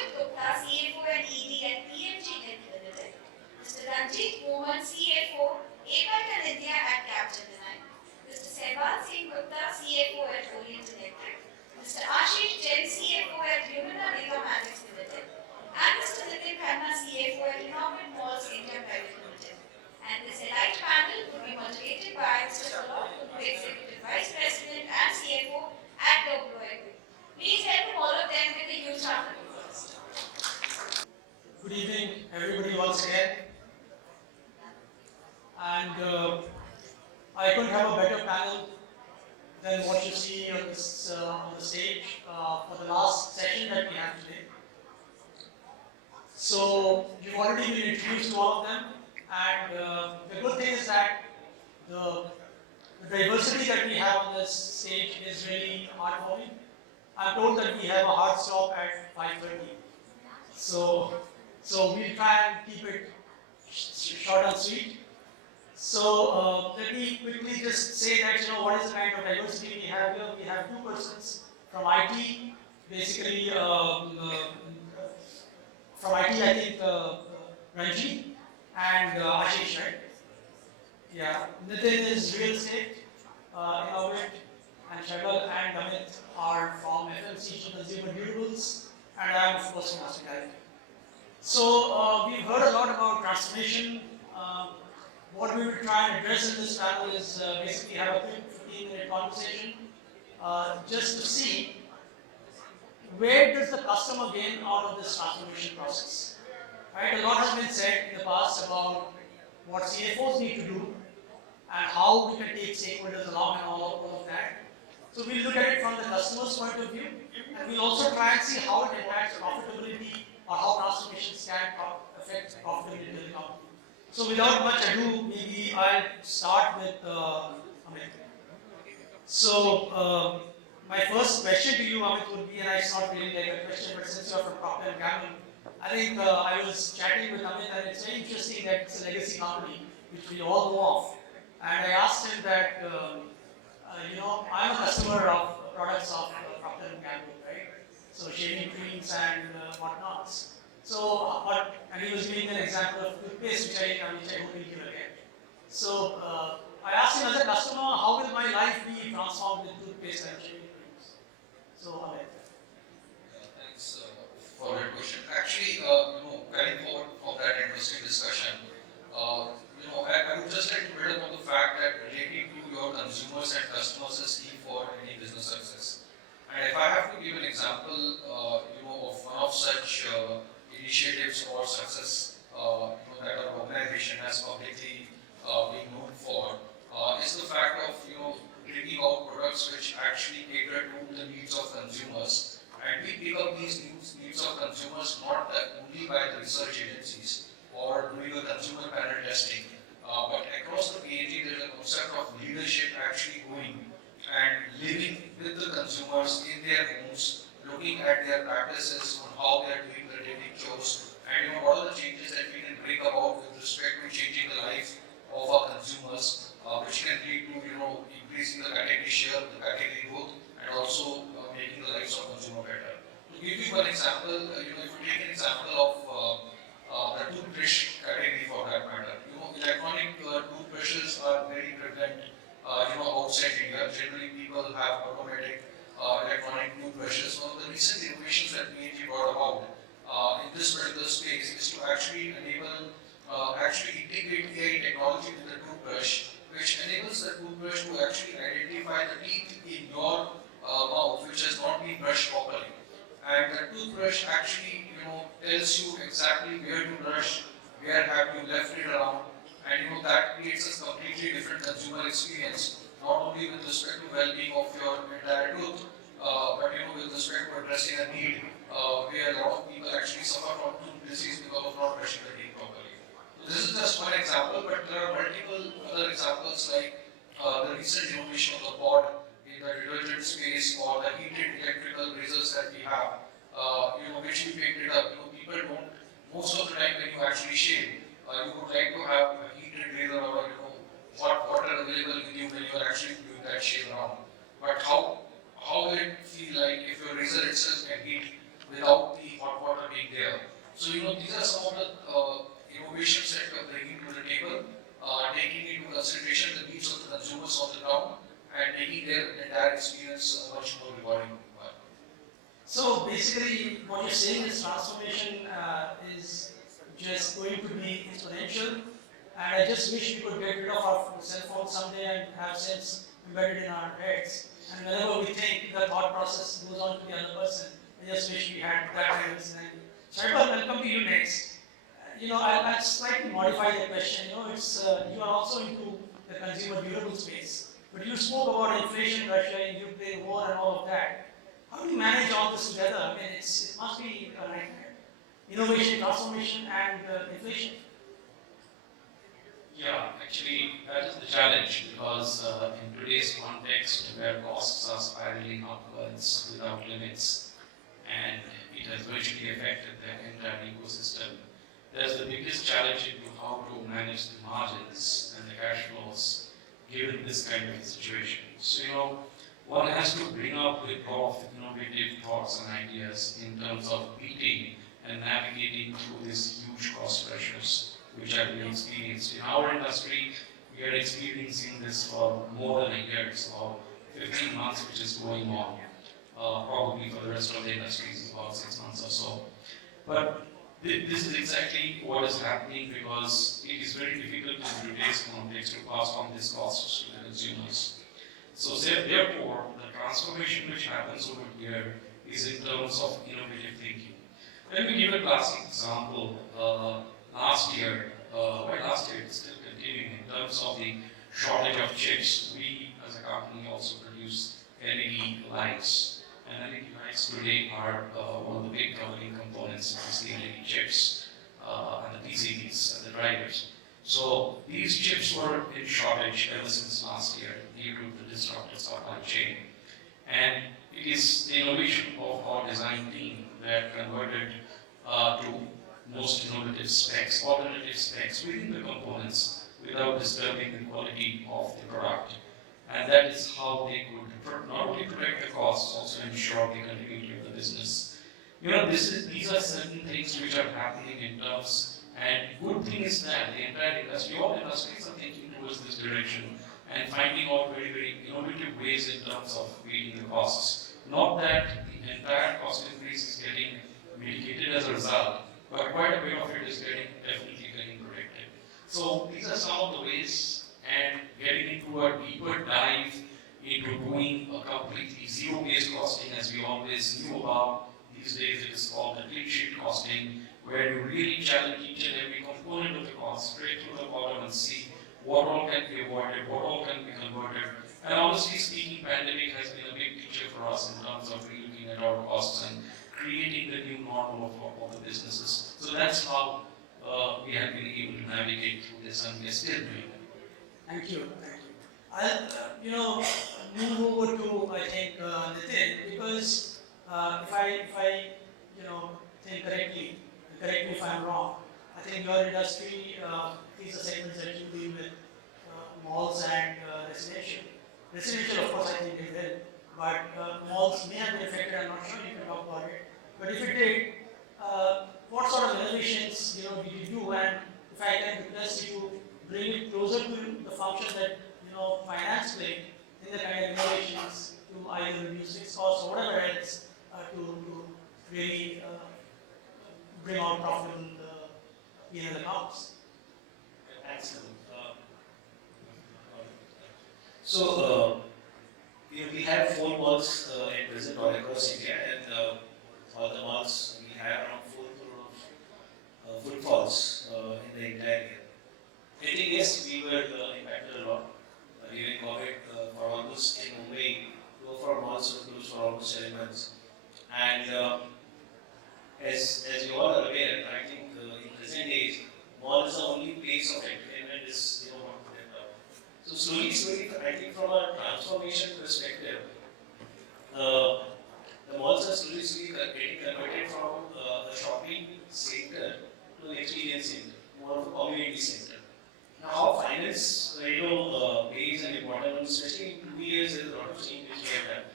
Amit Gupta, CFO and ED at PMG Limited, Mr. Ranjeet Mohan, CFO, APAC and India at Capgemini, Mr. Saibal Sengupta, CFO at Orient, Mr. Ashish, Jain, CFO at Lumina Datamatics Limited, and Mr. Nitin, Khanna, CFO at Inorbit Malls India Private Limited. And this elite panel will be moderated by Mr. Kallol, Kundu Executive Vice President and CFO at the Oberoi Group. Please welcome all of them with a huge round of applause. Good evening, everybody, once again. And I couldn't have a better panel than what you see on this on the stage for the last session that we have today. So you've already been introduced to all of them, and the good thing is that the diversity that we have on this stage is really heartwarming. I'm told that we have a hard stop at 5:30. So we'll try and keep it short and sweet. So let me quickly just say that what is the kind of diversity we have here. We have two persons from IT, basically from IT I think Ranjeet and Ashish, right? Yeah, Nitin is real estate, Inorbit, and Saibal and Amit are from FMCG consumer durables, and I am of course from hospitality. So we've heard a lot about transformation. What we will try and address in this panel is basically have a quick 15-minute conversation just to see where does the customer gain out of this transformation process. Right? A lot has been said in the past about what CFOs need to do and how we can take stakeholders along and all of that. So we'll look at it from the customer's point of view, and we'll also try and see how it impacts profitability or how transformations can affect profitability of the company. So without much ado, maybe I'll start with Amit. So my first question to you, Amit, would be, and it's not really like a question, but since you're from Procter & Gamble, I think I was chatting with Amit, and it's very interesting that it's a legacy company, which we all know of. And I asked him that, I'm a customer of products of Procter & Gamble, right? So shaving creams and whatnots. So, and he was giving an example of toothpaste, which I hope he'll give again. So, I asked him as a customer, how will my life be transformed with toothpaste and shaving creams? So, Amit. Thanks for that question. Actually, carrying forward from that interesting discussion, I would just like to build upon the fact that relating to your consumers and customers is key for any business success. And if I have to give an example, of one of such initiatives or success, that our organization has publicly been known for, is the fact of, bringing out products which actually cater to the needs of consumers. And we pick up these needs of consumers not only by the research agencies or doing a consumer panel testing, but across the PNG there is a concept of leadership actually going and living with the consumers in their homes, looking at their practices on how they are doing their daily chores, and what are the changes that we can bring about with respect to changing the life of our consumers, which can lead to increasing the category share, the category growth, and also making the lives of consumer better. To give you one example, if you take an example of the toothbrush category for that matter, electronic toothbrushes are very prevalent, outside India. Generally, people have automatic electronic toothbrushes. One of the recent innovations that PNG brought about in this particular space is to actually enable, actually integrate AI technology with the toothbrush, which enables the toothbrush to actually identify the teeth in your mouth which has not been brushed properly. And the toothbrush actually, tells you exactly where to brush, where have you left it around, and that creates a completely different consumer experience, not only with respect to well-being of your entire tooth, but with respect to addressing a need where a lot of people actually suffer from tooth disease because of not brushing the teeth properly. So this is just one example, but there are multiple other examples like the recent innovation of the pod in the detergent space or the heated electrical razors that we have, which we picked it up. People don't, most of the time when you actually shave, you would like to have a heated razor or hot water available with you when you are actually doing that shave around. But how will it feel like if your razor itself can heat So these are some of the innovations that we are bringing to the table, taking into consideration the needs of the consumers on the ground and making their entire experience much more rewarding. So basically, what you're saying is transformation is just going to be exponential, and I just wish we could get rid of our cell phone someday and have sense embedded in our heads. And whenever we think, the thought process goes on to the other person. I just wish we had that kind of scenario. Saibal, welcome to you next. I'll slightly modify the question. It's you are also into the consumer durable space, but you spoke about inflation, Russia, and Ukraine war, and all of that. How do you manage all this together? I mean, it must be a nightmare. Innovation, transformation, and inflation. Yeah, actually, that is the challenge because in today's context where costs are spiraling upwards without limits and it has virtually affected the entire ecosystem, there's the biggest challenge into how to manage the margins and the cash flows given this kind of a situation. So, one has to bring up a lot of innovative thoughts and ideas in terms of beating and navigating through these huge cost pressures which are being experienced. In our industry, we are experiencing this for more than a year. It's about 15 months which is going on. Probably for the rest of the industries, about 6 months or so. But this is exactly what is happening because it is very difficult in today's context to pass on these costs to the consumers. So therefore, the transformation which happens over here is in terms of innovative thinking. Let me give a classic example. Last year it's still continuing in terms of the shortage of chips. We as a company also produce LED lights. And LED lights today are one of the big governing components of the LED chips and the PCBs and the drivers. So these chips were in shortage ever since last year due to the disrupted supply chain. And it is the innovation of our design team that converted to most innovative specs, alternative specs within the components without disturbing the quality of the product. And that is how they could not only protect the costs, also ensure the continuity of the business. These are certain things which are happening in terms, and good thing is that the entire industry, all industries are thinking towards this direction and finding out very, very innovative ways in terms of beating the costs. Not that the entire cost increase is getting mitigated as a result, but quite a bit of it is definitely getting protected. So these are some of the ways, and getting into a deeper dive into doing a completely zero-based costing as we always knew about. These days it is called the clean sheet costing, where you really challenge each and every component of the cost straight through the bottom and see what all can be avoided, what all can be converted. And honestly speaking, pandemic has been a big teacher for us in terms of re-looking at our costs and creating the new normal of the businesses. So that's how we have been able to navigate through this, and we are still doing it. Thank you. I'll move over to I think Nitin, because if I think correctly, correct me if I'm wrong. I think your industry is a segment that you deal with malls and residential. Residential, of course, I think it will, but malls may have been affected. I'm not sure you can talk about it. But if it did, what sort of innovations did you do? And if I can request you to bring it closer to the function that finance played in the kind of innovations to either reduce fixed costs or whatever else to really bring out profit in the P&L accounts. Excellent. So we have 4 malls at present all across India, and all the malls we have around 4 crore of footfalls in the entire year. I think yes, we were impacted a lot during COVID for almost in Mumbai. For malls were closed for almost 7 months, and as you all are aware, I think in present days, mall is the only place of entertainment is what to them. So slowly, I think from a transformation perspective, the malls are slowly getting converted from a shopping center to an experience center, more of a community center. Now, how finance plays an important role, especially in 2 years, there's a lot of change which we have done.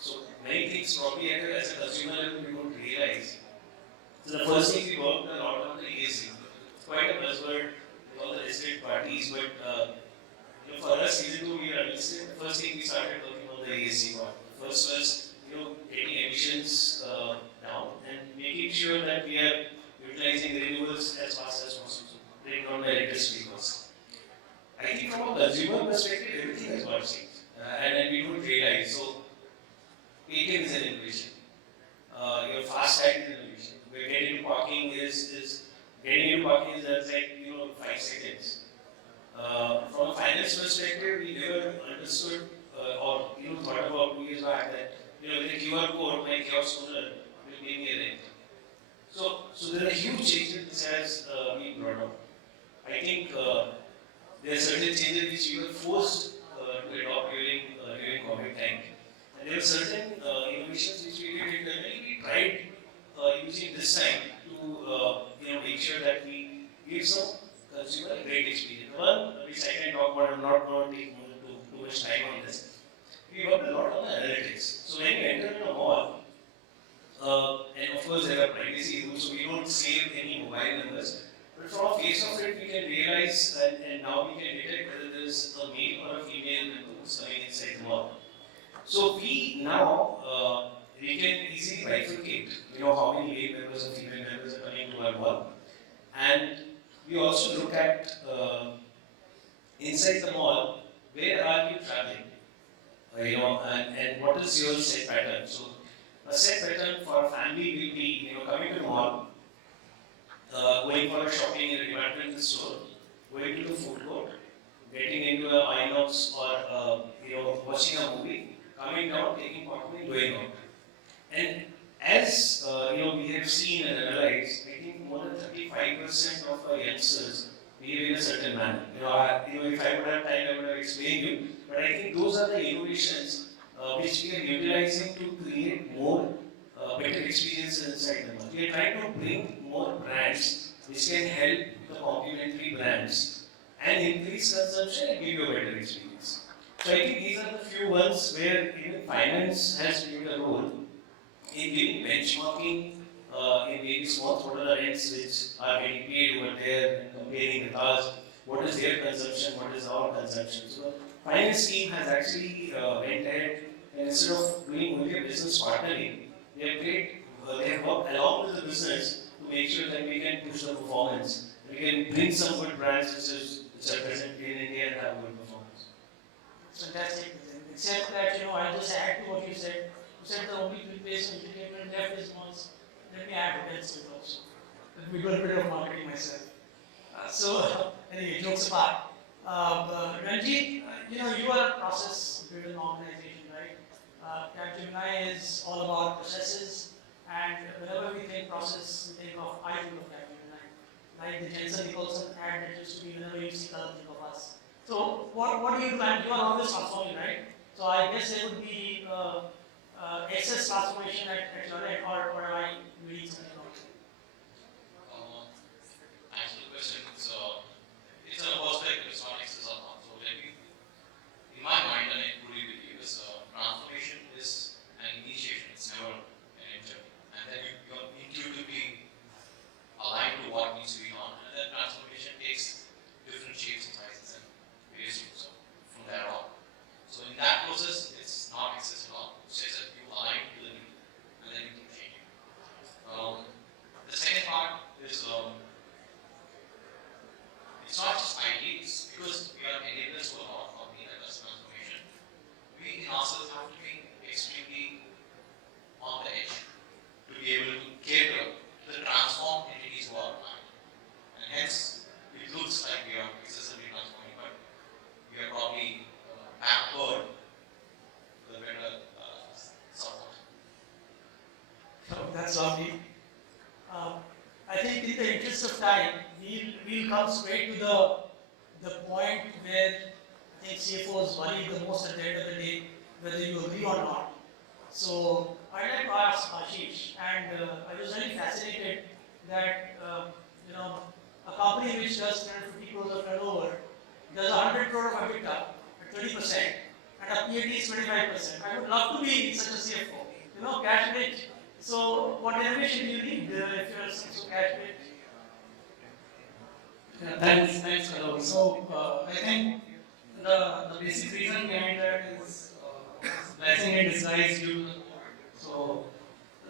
So many things probably as a consumer level we don't realize. So the first thing we worked first thing we started working on the ESG part. First was, getting emissions down and making sure that we are utilizing renewables as fast as possible, bring down the electricity costs. I think from a consumer perspective, everything has got changed, and we don't realize. So, ATM is an innovation. Your fast tag is an innovation. Where getting into parking is just like 5 seconds. From a finance perspective, we never understood or thought about 2 years back that with a QR code, my kiosk owner will pay me a rent. So there are huge changes which has been brought up. I think there are certain changes which we were forced to adopt during COVID time, and there were certain innovations which we did internally. We tried using this time to make sure that we give some consumer a great experience. One which I can talk about, I'm not going to take too much time on this. We worked a lot on the analytics. So when you enter in a mall, and of course there are privacy rules, so we don't save any mobile numbers. But from a face of it, we can realize and now we can detect whether there is a male or a female member who's coming inside the mall. So we now we can easily bifurcate, how many male members or female members are coming to our mall, and we also look at inside the mall, where are you traveling, and what is your set pattern. So a set pattern for a family will be, coming to the mall, going for a shopping in a departmental store, going to the food court, getting into an INOX or watching a movie, coming down, taking popcorn, going out. And as we have seen and analyzed, I think more than 35% of our youngsters behave in a certain manner. If I would have time, I would have explained you. But I think those are the innovations which we are utilizing to create more better experiences inside the mall. We are trying to bring more brands which can help the complementary brands and increase consumption and give you a better experience. So I think these are the few ones where even finance has played a role in giving benchmarking in various malls. What are the rents which are getting paid over there, and comparing with us, what is their consumption, what is our consumption. So the finance team has actually went ahead, and instead of doing only a business partnering, they have worked along with the business to make sure that we can push the performance. We can bring some good brands which are present in India and have good performance. Fantastic. Except that, I'll just add to what you said. You said the only place of entertainment left is malls. Let me add hotels to it also. Let me do a bit of marketing myself. Anyway, jokes apart. Ranjeet, you are a process-driven organization, right? Capgemini is all about processes, and whenever we think process, we think of I think of Capgemini. Like the Jensen Nicholson ad that used to be whenever you see color, think of us. So what do you do? And you are always transforming, right? So I guess there would be excess transformation at your end, or am I reading something wrong? Thanks for the question. It's a perspective, it's not excess or not. So let me, in my mind, and I truly believe, is transformation is an initiation. It's never an end journey. And then you're intuitively aligned to what needs to be done, and then transformation takes different shapes and sizes and various shapes from there on. So in that process, it's not excess at all. It's just that you align to the need, and then you keep changing. The second part is it's not just ideas, because we are enablers to a lot of company that does transformation. We in ourselves have to be extremely on the edge to be able to cater to the transformed entities who are aligned. And hence, it looks like we are excessively transforming, but we are probably backward with a better support. That's lovely. I think in the interest of time, we'll come straight to the point where I think CFOs worry the most at the end of the day, whether you agree or not. So I'd like to ask Ashish, and I was very fascinated that a company which does 350 crores of turnover does 100 crore of EBITDA at 30%, and a PAT is 25%. I would love to be such a CFO, cash rich. So what innovation do you need if you're so cash rich? Yeah, thanks, Kallol. So I think the basic reason behind that is blessing in disguise due to the COVID. So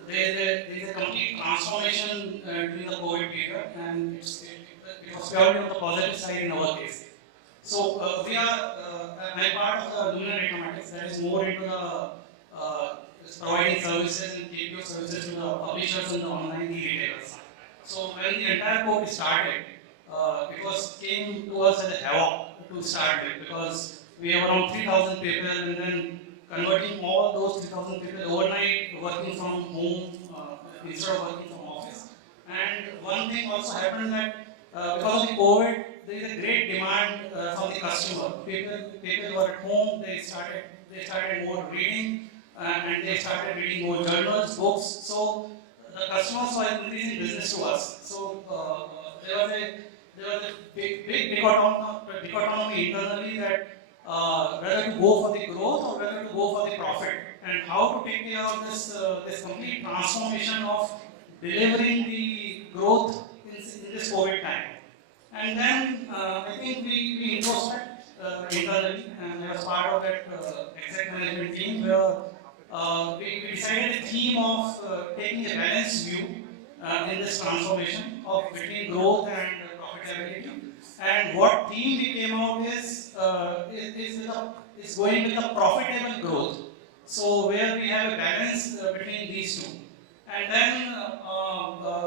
there is a complete transformation during the COVID period, and it was purely on the positive side in our case. So I'm part of the Lumina Datamatics that is more into the is providing services and KPO services to the publishers and the online e-retailers. So when the entire COVID started, it was came to us as a havoc to start with because we have around 3,000 people and then converting all those 3,000 people overnight working from home instead of working from office. And one thing also happened that because of the COVID, there is a great demand from the customer. People were at home, they started more reading and they started reading more journals, books. So the customers were increasing business to us. So there was a big dichotomy internally that whether to go for the growth or whether to go for the profit, and how to take care of this complete transformation of delivering the growth in this COVID time. And then I think we introspect internally, and I was part of that exec management team where we decided a theme of taking a balanced view in this transformation of between growth and profitability. And what theme we came out is going with a profitable growth. So where we have a balance between these two. And then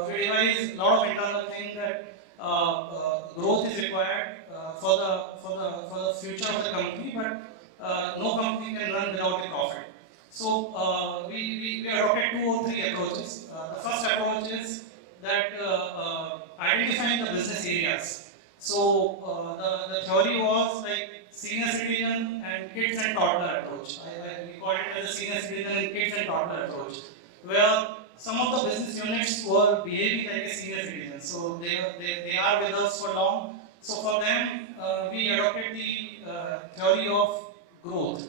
we realized a lot of internal things that growth is required for the future of the company, but no company can run without a profit. So we adopted two or three approaches. The first approach is that identifying the business areas. So the theory was like senior citizen and kids and toddler approach. We call it as a senior citizen and kids and toddler approach, where some of the business units were behaving like a senior citizen. So they are with us for long. So for them, we adopted the theory of growth,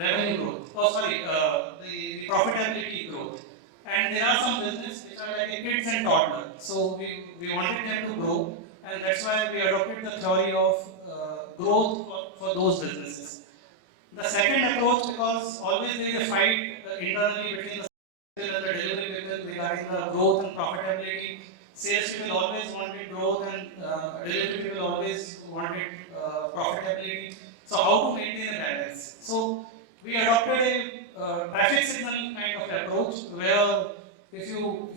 revenue growth. Oh, sorry, the profitability growth. And there are some businesses which are like a kids and toddler. So we wanted them to grow, and that's why we adopted the theory of growth for those businesses. The second approach, because always there is a fight internally between the delivery people regarding the growth and profitability. Sales people always wanted growth and delivery people always wanted profitability. So how to maintain a balance? So we adopted a traffic signal kind of approach where if you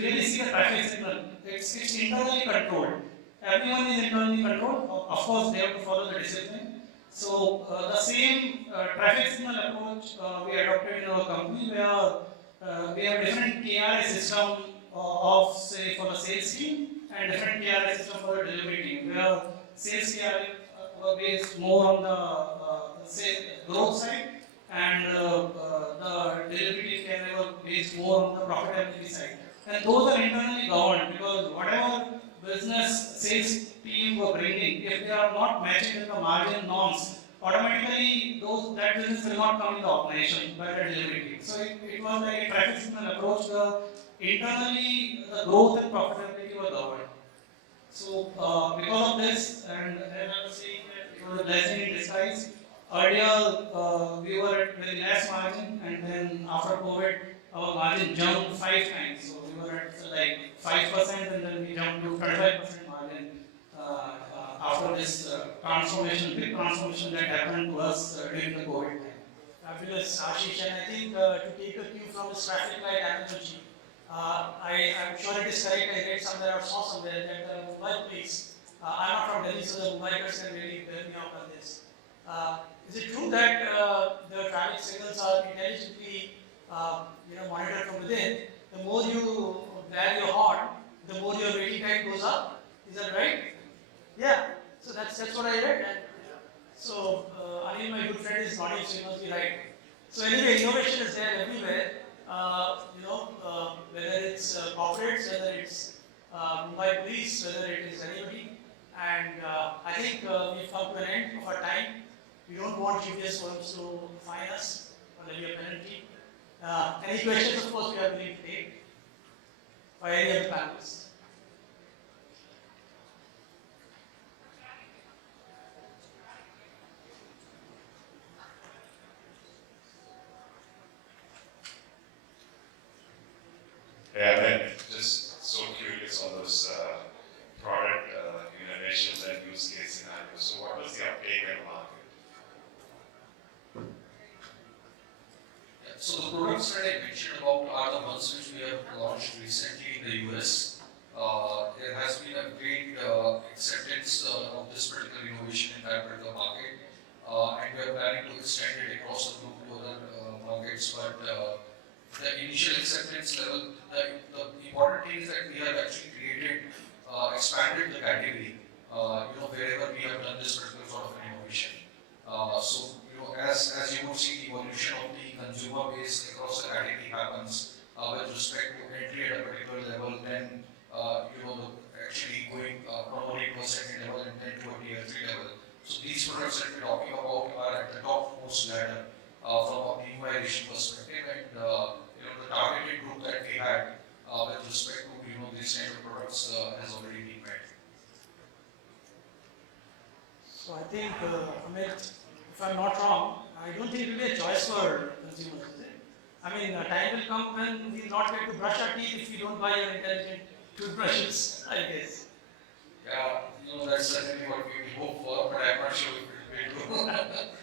really see the traffic signal, it's internally controlled. Everyone is internally controlled. Of course, they have to follow the discipline. So the same traffic signal approach we adopted in our company where we have different KRA system of say for the sales team and different KRA system for the delivery team. Where sales KRA were based more on the growth side, and the delivery team KRA were based more on the profitability side. And those are internally governed because whatever business sales team were bringing, if they are not matching with the margin norms, automatically that business will not come in the organization by the delivery team. So it was like a traffic signal approach where internally the growth and profitability were governed. So because of this, and as I was saying that it was a blessing in disguise. Earlier we were at very less margin, and then after COVID our margin jumped 5 times. So we were at like 5%, and then we jumped to 35% margin after this big transformation that happened to us during the COVID time. Fabulous, Ashish, and I think to take a cue from this traffic light analogy, I'm sure it is correct. I read somewhere or saw somewhere that the Mumbai police, I'm not from Delhi, so the Mumbaikars can really bear me out on this. Is it true that the traffic signals are intelligently monitored from within? The more you blare your horn, the more your waiting time goes up. Is that right? Yeah. So that's what I read. And so Anil, my good friend, is nodding, so he must be right. So anyway, innovation is there everywhere. Whether it's corporates, whether it's Mumbai police, whether it is anybody. And I think we've come to an end of our time. We don't want GPS firms to fine us or levy a penalty. Any questions, of course, we are willing to take by any of the panelists. Yeah, and then just so curious on those product innovations and use case scenarios. So what was the uptake in the market? Yeah, so the products that I mentioned about are the ones which we have launched recently in the US. There has been a great acceptance of this particular innovation in that particular market, and we are planning to extend it across the group to other markets. But the initial acceptance level, the important thing is that we have actually created, expanded the category. Wherever we have done this particular sort of an innovation. As you would see, the evolution of the consumer base across the category happens with respect to entry at a particular level, then actually going from a 8% level and then to a tier 3 level. So these products that we're talking about are at the topmost ladder from a premiumization perspective, and the targeted group that we had with respect to these kind of products has already been met. So I think, Amit, if I'm not wrong, I don't think it will be a choice for consumers. Is it? I mean, a time will come when we'll not get to brush our teeth if we don't buy your intelligent toothbrushes, I guess. Yeah, that's certainly what we hope for, but I'm not sure if it will be true.